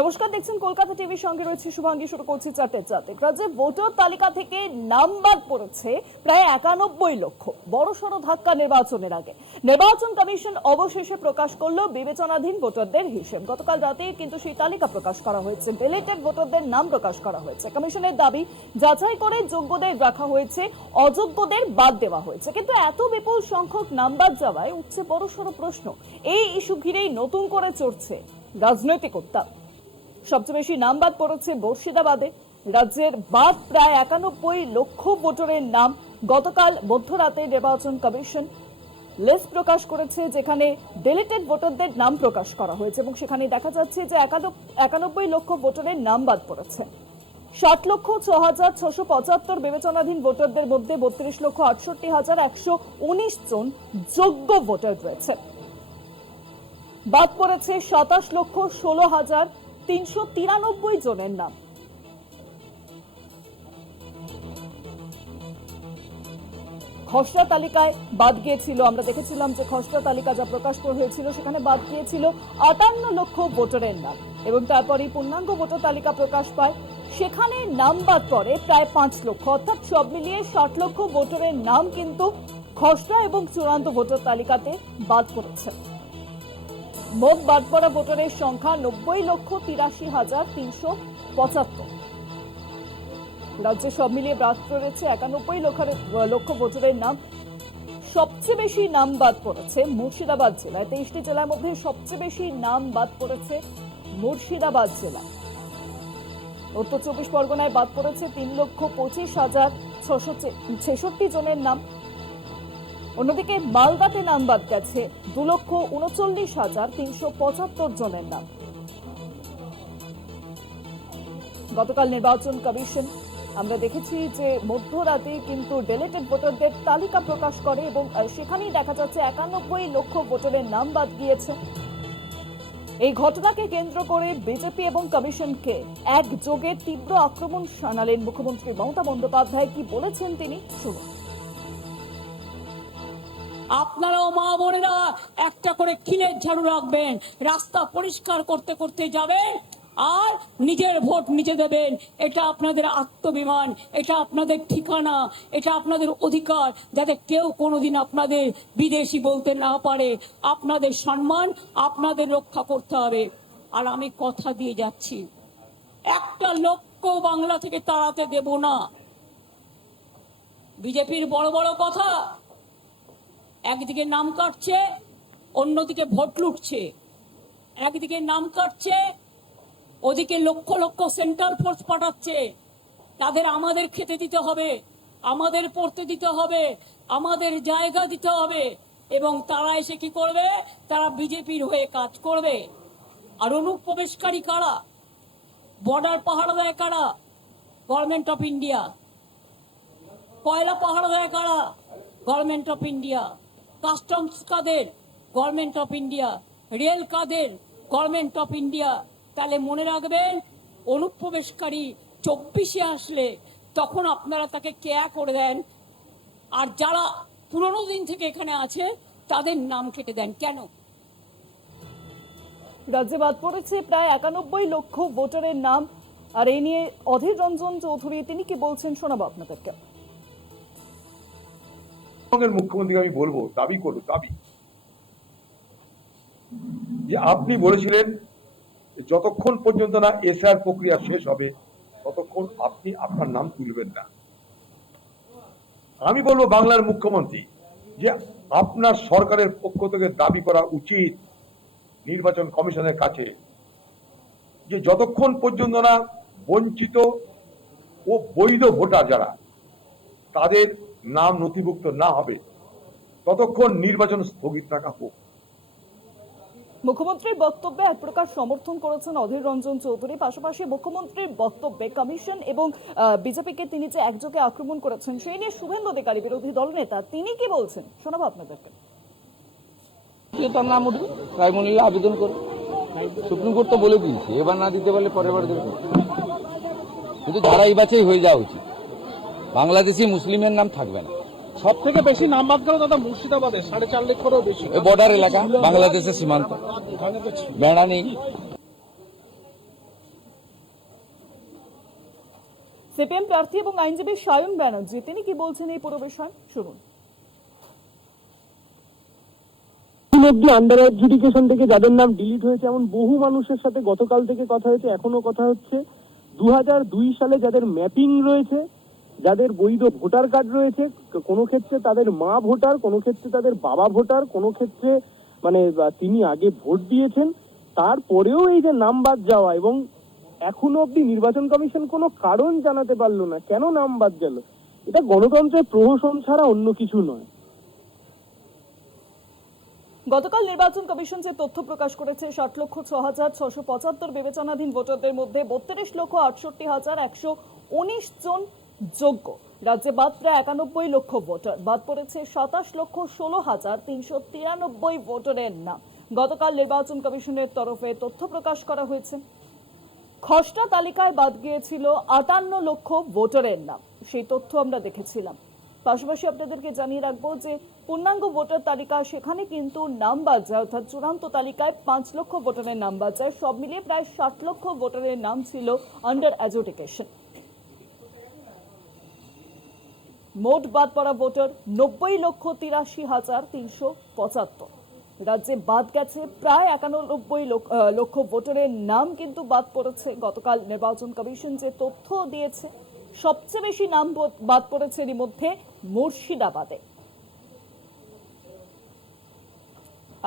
নমস্কার, দেখছেন কলকাতা টিভির সঙ্গে রয়েছে শুভাঙ্গী। শুরু করছি চারটের চারটে। রাজ্যে ভোটার তালিকা থেকে নাম বাদ পড়েছে প্রায় 91 লক্ষ। বড়সড় ধাক্কা নির্বাচনের আগে। নির্বাচন কমিশন অবশেষে প্রকাশ করলো বিবেচনাধীন ভোটারদের হিসেব। গতকাল রাতে কিন্তু সেই তালিকা প্রকাশ করা হয়েছে। ডিলিটেড ভোটারদের নাম প্রকাশ করা হয়েছে। কমিশনের দাবি, যাচাই করে যোগ্যদের রাখা হয়েছে, অযোগ্যদের বাদ দেওয়া হয়েছে। কিন্তু এত বিপুল সংখ্যক নাম বাদ যাওয়ায় উঠছে বড়সড় প্রশ্ন। এই ইস্যু ঘিরেই নতুন করে চড়ছে রাজনৈতিক উত্তাপ। সবচেয়ে বেশি নাম বাদ পড়েছে মুর্শিদাবাদে। রাজ্যের বাদ প্রায় 91 লক্ষ ভোটারের নাম। গতকাল মধ্যরাতে নির্বাচন কমিশন লিস্ট প্রকাশ করেছে, যেখানে ডিলিটেড ভোটারদের নাম প্রকাশ করা হয়েছে এবং সেখানে দেখা যাচ্ছে যে 91 লক্ষ ভোটারের নাম বাদ পড়েছে। 60,06,675 বিবেচনাধীন ভোটারদের মধ্যে 32,68,119 জন যোগ্য ভোটার রয়েছে। বাদ পড়েছে 27,16,393 জনের নাম। খসড়া তালিকায় বাদ গিয়েছিল, আমরা দেখেছিলাম যে খসড়া তালিকা যা প্রকাশ হয়েছিল সেখানে বাদ গিয়েছিল 58 লক্ষ ভোটারের নাম এবং তারপরই পূর্ণাঙ্গ ভোটার তালিকা প্রকাশ পায়, সেখানে নাম বাদ পড়ে প্রায় 5 লক্ষ। অর্থাৎ সব মিলিয়ে 60 লক্ষ ভোটারের নাম কিন্তু খসড়া এবং চূড়ান্ত ভোটার তালিকাতে বাদ পড়েছে। মোট বাদ পড়া ভোটারের সংখ্যা 90,83,375। রাজ্যে সব মিলিয়ে বাদ পড়েছে 91 লক্ষ ভোটারের নাম। সবচেয়ে বেশি নাম বাদ পড়েছে মুর্শিদাবাদ জেলায়। 23টি জেলার মধ্যে সবচেয়ে বেশি নাম বাদ পড়েছে মুর্শিদাবাদ জেলায়। উত্তর 24 পরগনায় বাদ পড়েছে 3,25,666 জনের নাম। অন্যদিকে মালদাতে নাম বাদ গেছে 2,39,375 জনের নাম। গতকাল নির্বাচন কমিশন আমরা দেখেছি যে মধ্যরাতে কিন্তু ডিলিটেড ভোটারদের তালিকা প্রকাশ করে এবং সেখানেই দেখা যাচ্ছে 91 লক্ষ ভোটারের নাম বাদ গিয়েছে। এই ঘটনাকে কেন্দ্র করে বিজেপি এবং কমিশনকে একযোগে তীব্র আক্রমণ শানালেন মুখ্যমন্ত্রী মমতা বন্দ্যোপাধ্যায়। কি বলেছেন তিনি, শুনুন। আপনারাও মা বোনেরা একটা করে কিলের ঝাড়ু রাখবেন, রাস্তা পরিষ্কার করতে করতে যাবেন আর নিজের ভোট নিজে দেবেন। এটা আপনাদের আত্মবিমান, এটা আপনাদের ঠিকানা, এটা আপনাদের অধিকার, যাতে কেউ কোনোদিন আপনাদের বিদেশি বলতে না পারে। আপনাদের সম্মান আপনাদের রক্ষা করতে হবে। আর আমি কথা দিয়ে যাচ্ছি, একটা লোককে বাংলা থেকে তাড়াতে দেব না। বিজেপির বড় বড় কথা, একদিকে নাম কাটছে, অন্যদিকে ভোট লুটছে। একদিকে নাম কাটছে, ওদিকে লক্ষ লক্ষ সেন্ট্রাল ফোর্স পাঠাচ্ছে। তাদের আমাদের খেতে দিতে হবে, আমাদের পড়তে দিতে হবে, আমাদের জায়গা দিতে হবে এবং তারা এসে কি করবে? তারা বিজেপির হয়ে কাজ করবে। আর অনুপ্রবেশকারী কারা? বর্ডার পাহারা দেয় কারা? Government of India. কয়লা পাহারা দেয় কারা? Government of India. কাস্টমস কাদের? Government of India. রেল কাদের? Government of India. তাহলে মনে রাখবেন, অনুপ্রবেশকারী 24-এ আসলে তখন আপনারা তাকে কেয়া করে দেন, আর যারা পুরনো দিন থেকে এখানে আছে তাদের নাম কেটে দেন। কেন? রাজ্যে বাদ পড়েছে প্রায় 91 লক্ষ ভোটারের নাম। আর এই নিয়ে অধীর রঞ্জন চৌধুরী তিনি কি বলছেন, শোনাবো আপনাদেরকে। মুখ্যমন্ত্রীকে আমি বলবো, দাবি যে আপনি বলেছিলেন যতক্ষণ পর্যন্ত না এসআর প্রক্রিয়া শেষ হবে ততক্ষণ আপনি আপনার নাম তুলবেন না। আমি বলবো বাংলার মুখ্যমন্ত্রী যে আপনার সরকারের পক্ষ থেকে দাবি করা উচিত নির্বাচন কমিশনের কাছে যে যতক্ষণ পর্যন্ত না বঞ্চিত ও বৈধ ভোটার যারা তাদের নাম নথিভুক্ত না হবে ততক্ষণ নির্বাচন স্থগিত রাখা হোক। মুখ্যমন্ত্রীর বক্তব্যে এক প্রকার সমর্থন করেছেন অধীর রঞ্জন চৌধুরী। পাশাপাশি মুখ্যমন্ত্রীর বক্তব্যে কমিশন এবং বিজেপিকে তিনি যে একযোগে আক্রমণ করেছেন সেই নিয়ে শুভেন্দু অধিকারী বিরোধী দলনেতা তিনি কি বলছেন, শোনাবো আপনাদেরকে। তার নাম উঠবে, ট্রাইব্যুনালে আবেদন করে, সুপ্রিম কোর্ট তো বলে দিয়েছে, এবার না দিতে পারলে পরের বার দেবে। কিন্তু ধারাই বাছাই হয়ে যাওয়া উচিত, বাংলাদেশি মুসলিমের নাম থাকবে না। সব থেকে বেশি নাম বাদ গেল দাদা মুর্শিদাবাদে, 4.5 লক্ষেরও বেশি। বর্ডার এলাকা, বাংলাদেশের সীমান্ত, বেড়া নেই। সিপিএম প্রার্থী এবং আইনজীবী সায়ন ব্যানার্জি তিনি কি বলছেন এই পুরো বিষয় শুনুন। অব্দি আন্ডার অ্যাডজুডিকেশন থেকে যাদের নাম ডিলিট হয়েছে এমন বহু মানুষের সাথে গতকাল থেকে কথা হয়েছে, এখনো কথা হচ্ছে। 2002 সালে যাদের ম্যাপিং রয়েছে, যাদের বৈধ ভোটার কার্ড রয়েছে, কোনো ক্ষেত্রে তাদের মা ভোটার, কোনো ক্ষেত্রে তাদের বাবা ভোটার, কোনো ক্ষেত্রে মানে তিনি আগে ভোট দিয়েছেন, তারপরেও এই যে নাম বাদ যাওয়া, এবং এখনো অব্দি নির্বাচন কমিশন কোনো কারণ জানাতে পারলো না কেন নাম বাদ গেল, এটা গণতন্ত্রের প্রহসন ছাড়া অন্য কিছু নয়। গতকাল নির্বাচন কমিশন যে তথ্য প্রকাশ করেছে 60,06,675 বিবেচনাধীন ভোটারদের মধ্যে 32,68,119 জন যোগ্য। রাজ্যে বাদ প্রায় 91 লক্ষ ভোটার, বাদ পড়েছে 27,16,393 ভোটারের নাম। গতকাল নির্বাচন কমিশনের তরফে তথ্য প্রকাশ করা হয়েছে। খসড়া তালিকায় বাদ গিয়েছিল 58 লক্ষ ভোটারের নাম, সেই তথ্য আমরা দেখেছিলাম। পাশাপাশি আপনাদেরকে জানিয়ে রাখবো যে পূর্ণাঙ্গ ভোটার তালিকা সেখানে কিন্তু নাম বাদ যায়, অর্থাৎ চূড়ান্ত তালিকায় 5 লক্ষ ভোটারের নাম বাদ যায়। সব মিলিয়ে প্রায় 60 লক্ষ ভোটারের নাম ছিল আন্ডার অ্যাডজুডিকেশন। মোট বাদ পড়া ভোটার 90,83,375। রাজ্যে বাদ গেছে প্রায় 91 লক্ষ ভোটারের নাম কিন্তু বাদ পড়েছে। গতকাল নির্বাচন কমিশন যে তথ্য দিয়েছে, সবচেয়ে বেশি নাম বাদ পড়েছে এর মধ্যে মুর্শিদাবাদে,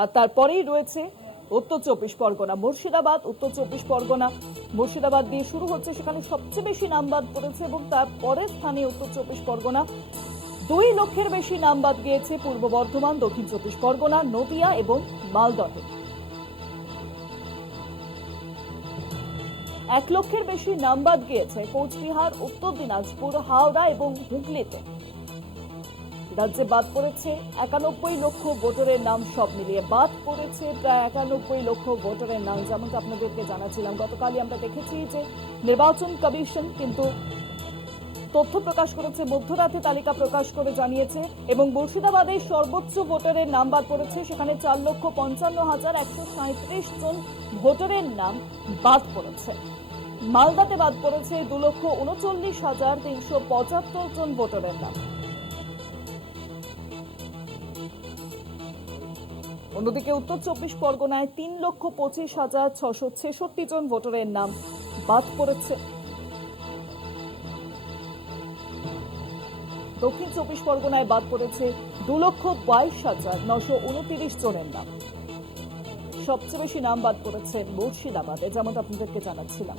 আর তারপরেই রয়েছে উত্তর 24 পরগনা। মুর্শিদাবাদ, উত্তর 24 পরগনা, মুর্শিদাবাদ দিয়ে শুরু হচ্ছে, সেখানে সবচেয়ে বেশি নাম বাদ পড়েছে, এবং তারপরের স্থানে উত্তর 24 পরগনা। 2 লক্ষের বেশি নাম বাদ গিয়েছে পূর্ব বর্ধমান, দক্ষিণ 24 পরগনা, নদিয়া এবং মালদহে। 1 লক্ষের বেশি নাম বাদ গিয়েছে কোচবিহার, উত্তর দিনাজপুর, হাওড়া এবং হুগলিতে। রাজ্যে বাদ পড়েছে 91 লক্ষ ভোটারের নাম, সব মিলিয়ে বাদ পড়েছে প্রায় 91 লক্ষ ভোটারের নাম। যেমনটা আপনাদেরকে জানাচ্ছিলাম, গতকালই আমরা দেখেছি যে নির্বাচন কমিশন কিন্তু তথ্য প্রকাশ করেছে, মধ্যরাতে তালিকা প্রকাশ করে জানিয়েছে, এবং মুর্শিদাবাদের সর্বোচ্চ ভোটারের নাম বাদ পড়েছে, সেখানে 4,55,137 জন ভোটারের নাম বাদ পড়েছে। মালদাতে বাদ পড়েছে 2,39,375 জন ভোটারের নাম। অন্যদিকে উত্তর 24 পরগনায় 3,25,666 জন ভোটারের নাম বাদ পড়েছে। দক্ষিণ 24 পরগনায় বাদ পড়েছে 2,22,929 জনের নাম। সবচেয়ে বেশি নাম বাদ পড়েছে মুর্শিদাবাদে, যেমনটা আপনাদেরকে জানাচ্ছিলাম।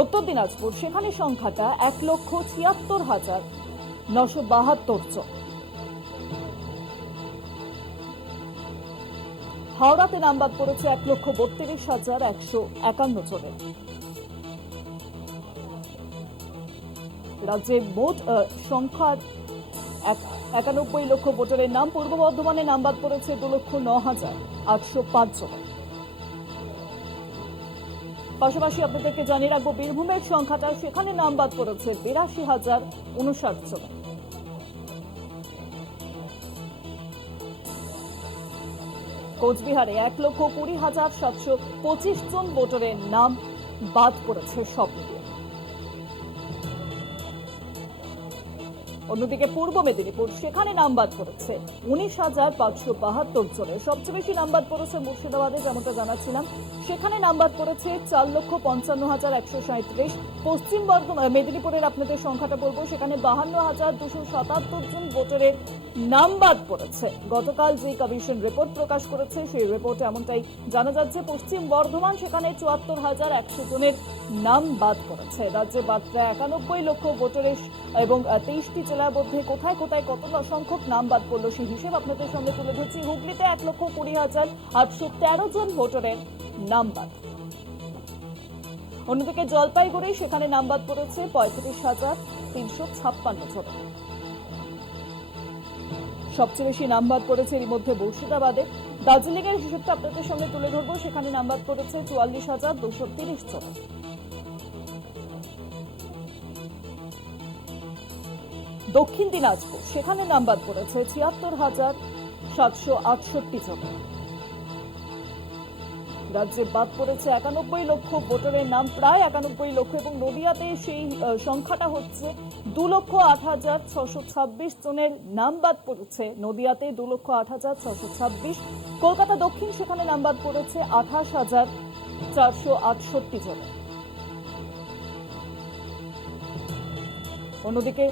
উত্তর দিনাজপুর, সেখানে সংখ্যাটা 1,76,972 জন। হাওড়াতে নাম বাদ পড়েছে 1,32,151 জনের। রাজ্যে মোট সংখ্যার 91 লক্ষ ভোটারের নাম। পূর্ব বর্ধমানে নাম বাদ পড়েছে 2,09,805 জনের। পাশাপাশি আপনাদেরকে জানিয়ে রাখবো বীরভূমের সংখ্যাটা, সেখানে নাম বাদ পড়েছে 82,059 জনের। কোচবিহারে 1,20,725 জন ভোটারের নাম বাদ পড়েছে সব মিলিয়ে। অন্যদিকে পূর্ব মেদিনীপুর, সেখানে নাম বাদ পড়েছে 19,572 জনের। সবচেয়ে বেশি নাম বাদ পড়েছে মুর্শিদাবাদে, যেমনটা জানাচ্ছিলাম, সেখানে নাম বাদ পড়েছে 4,55,137। পশ্চিম মেদিনীপুরের আপনাদের সংখ্যাটা বলবো, সেখানে 52,277 জন ভোটারের নাম বাদ পড়েছে। গতকাল যে কমিশন রিপোর্ট প্রকাশ করেছে, সেই রিপোর্টে এমনটাই জানা যাচ্ছে। পশ্চিম বর্ধমান, সেখানে 74,100 জনের নাম বাদ পড়েছে। রাজ্যে বাদ প্রায় 91 লক্ষ ভোটারের, এবং 23টি জেলার মধ্যে কোথায় কোথায় কত সংখ্যক নাম বাদ পড়লো সেই হিসেব আপনাদের সামনে তুলে ধরছি। হুগলিতে 1,20,813 জন ভোটারের নাম বাদ। অন্যদিকে জলপাইগুড়ি, সেখানে নাম বাদ পড়েছে 35,356 জনের। সবচেয়ে বেশি নাম বাদ পড়েছে এর মধ্যে মুর্শিদাবাদে। দার্জিলিং এর হিসেবটা আপনাদের সামনে তুলে ধরবো, সেখানে নাম বাদ পড়েছে 44,230 জনের। দক্ষিণ দিনাজপুর, সেখানে নাম বাদ পড়েছে 76,768 জনের। রাজ্যে বাদ পড়েছে 91 লক্ষ ভোটারের নাম, প্রায় 91 লক্ষ, এবং নদিয়াতে সেই সংখ্যাটা হচ্ছে 2,08,626 জনের নাম বাদ পড়েছে। নদিয়াতে 2,08,626। কলকাতা দক্ষিণ, সেখানে নাম বাদ পড়েছে 28,468 জনের। অন্যদিকে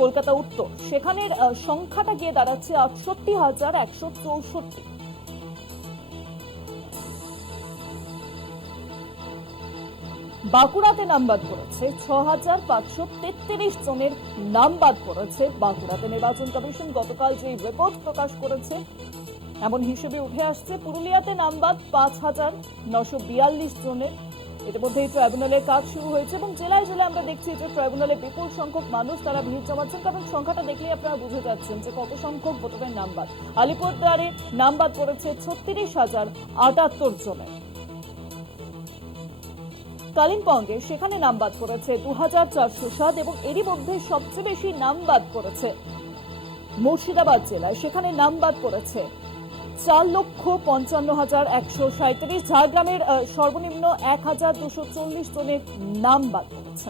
কলকাতা উত্তর, সেখানের সংখ্যাটা গিয়ে দাঁড়াচ্ছে 68,164। বাঁকুড়াতে নাম বাদ পড়েছে 6,533 জনের নাম বাদ পড়েছে। বাঁকুড়াতে নির্বাচন কমিশন গতকাল যে রিপোর্ট প্রকাশ করেছে, এমন হিসেবে উঠে আসছে। পুরুলিয়াতে নাম বাদ 5,942 জনের। ইতিমধ্যে ট্রাইব্যুনালের কাজ শুরু হয়েছে এবং জেলায় জেলায় আমরা দেখছি যে ট্রাইব্যুনালে বিপুল সংখ্যক মানুষ তারা ভিড় জমাচ্ছেন, কারণ সংখ্যাটা দেখলেই আপনারা বুঝে যাচ্ছেন যে কত সংখ্যক ভোটারের নাম বাদ। আলিপুরদুয়ারে নাম বাদ পড়েছে 36,078 জনের। কালিম্পংয়ে সেখানে নাম বাদ পড়েছে 2,407, এবং এরই মধ্যে সবচেয়ে বেশি নাম বাদ পড়েছে মুর্শিদাবাদ জেলায়, সেখানে নাম বাদ পড়েছে 4,55,137। ঝাড়গ্রামের সর্বনিম্ন 1,240 জনের নাম বাদ পড়েছে।